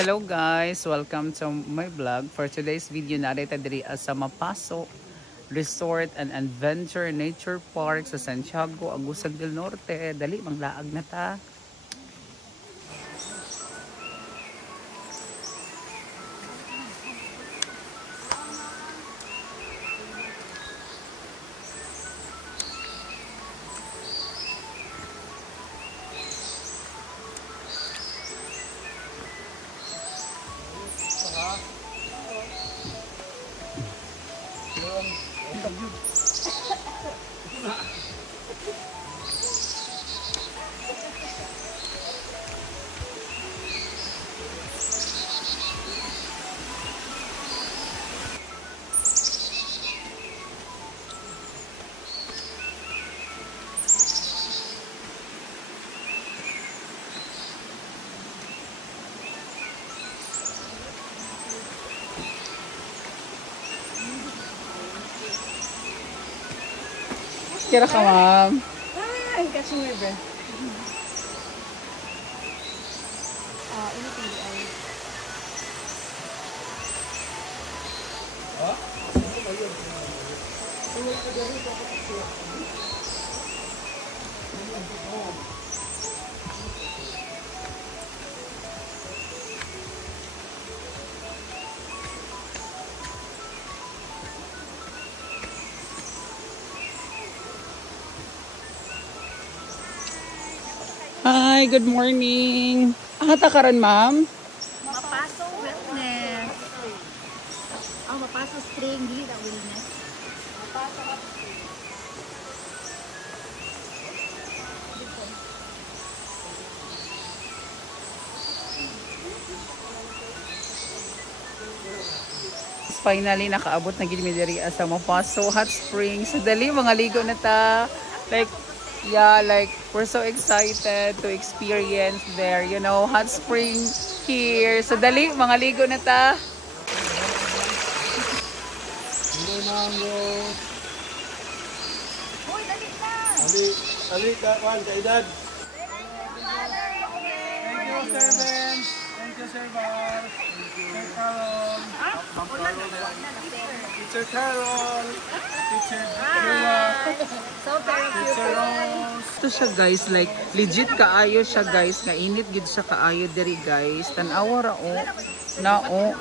Hello guys, welcome to my vlog. For today's video, narita diri sa Mapaso Resort and Adventure Nature Park sa Santiago, Agusan del Norte. Dali, manglaag na ta. Kira ka, ma'am. I'm catching my breath. Anything I... Hi, good morning. Ata ka rin, ma'am? Mapaso wellness. Mapaso string, dili na wellness. Mapaso Finally, nakaabot na gid mi diri sa Mapaso Hot Springs. So, dali, mga ligo na ta. Like, we're so excited to experience there, you know, hot spring here. So, dali, mga ligo na ta. Hoy, dali na! Ali, kawan, kaedad. Thank you, servants. Thank you, servers. Teacher Carol. Teacher Carol. Teacher So therapeutic. Teacher Rose. Ito siya guys, like legit kaayo siya guys, nga init gid siya kaayo diri guys. Tan-awa ra o. Nao.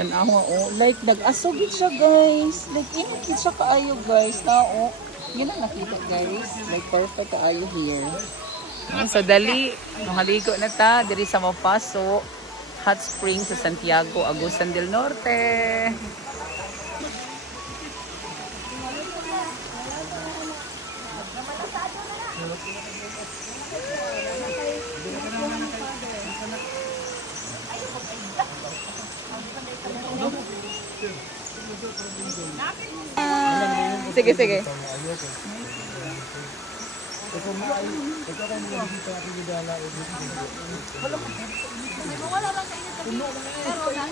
Tan-awa o. Like nag-aso gid siya guys. Like init gid siya kaayo guys. Nao. Yun ang nakita guys. Like perfect kaayo here. So dali, mahaligo na ta diri sa Mapaso Hot Springs sa Santiago, Agusan del Norte. Sige. Wala lang sa inyo. Pero wala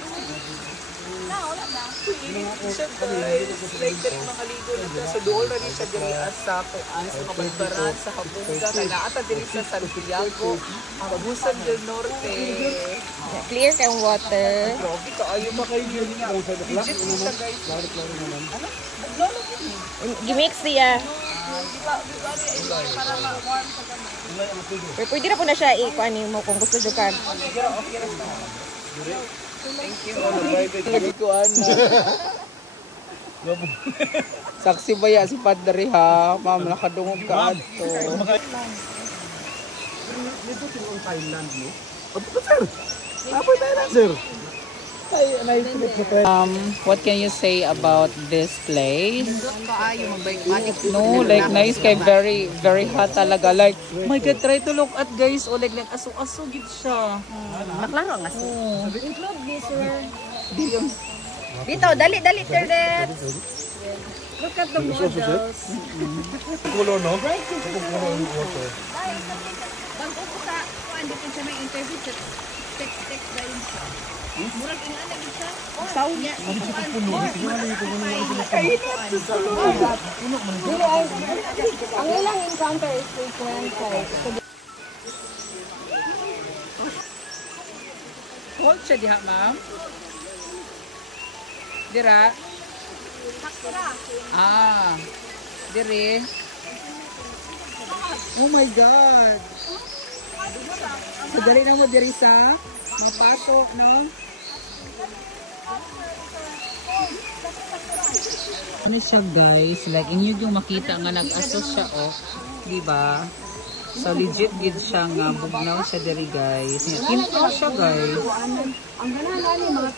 na. Siya guys, like dali makaligo na siya. So doon na rin siya diri sa kuan sa Kabalbaran, sa Kabunga, kaya naata diri sa Santiago, Agusan del Norte. Clear kang water. Grabe ka, ayaw ba kayo yun nga? Legit siya guys. Gimix siya. Pero pwede na po na siya ikuan mo kung gusto nyo ka. Thank you. Lagi ko Saksi ba ya si Padre ha? Ma'am, nakadungog ka ato. Dito tingong Thailand, no? Apa, sir? Apa Thailand, sir? What can you say about this place? No, like nice kay very hot talaga. Like, my God, try to look at guys. O like aso-aso gid siya. Maklaro ang aso. Include this, sir. Dito, dali, sir. Look at the models. Kulo, no? Bang ko sa kuan dito sa may interview text dayon siya. Murag ina lagi siya. Sound niya. Ang ilang encounter is frequent. cold siya diha, ma'am? Dira? Ah. Dire. Oh my God. So, dali na mo diri sa pasok, no? Ano siya, guys? Like, inyo yung makita nga nag-asos siya, oh. Diba? So, legit gid siya nga. Bugnaw siya diri, guys. Kinto siya, guys. Ang ganahan ni mga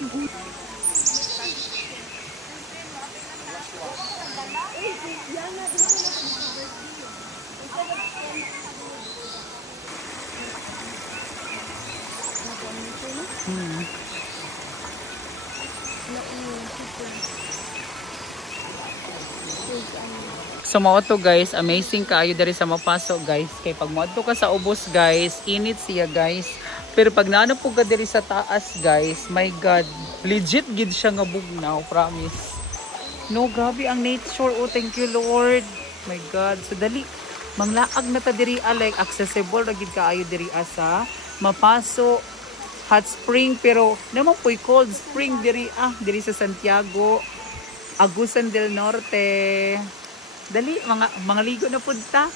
So mao to guys, amazing kaayo diri sa mapasok guys. Kay pag moadto ka sa ubos guys, init siya guys. Pero pag naano po ka diri sa taas guys, my God, legit gid siya nga bugnaw, promise. No, grabe ang nature. Oh, thank you Lord. My God, so dali manglaag na ta diri like accessible ra gid kaayo diri sa mapasok hot spring, pero naman po'y cold spring diri diri sa Santiago, Agusan del Norte. Dali, mga ligo na punta.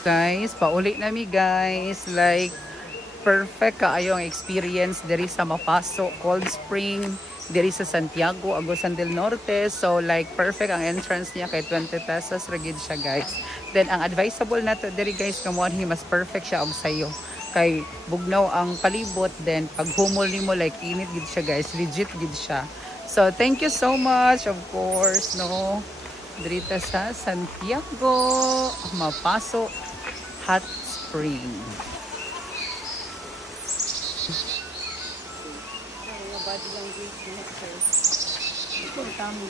Guys, pauli na mi guys. Like, perfect kaayo ang experience diri sa mapasok cold spring diri sa Santiago, Agusan del Norte. So like perfect ang entrance niya kay 20 pesos ragid siya guys. Then ang advisable nato diri guys kamuan mas perfect siya og sayo. Kay bugnaw ang palibot, then pag humol nimo like init gid siya guys, legit gid siya. So thank you so much of course no. Diri ta sa Santiago, mapasok hot spring. body language na sir. Ito tama.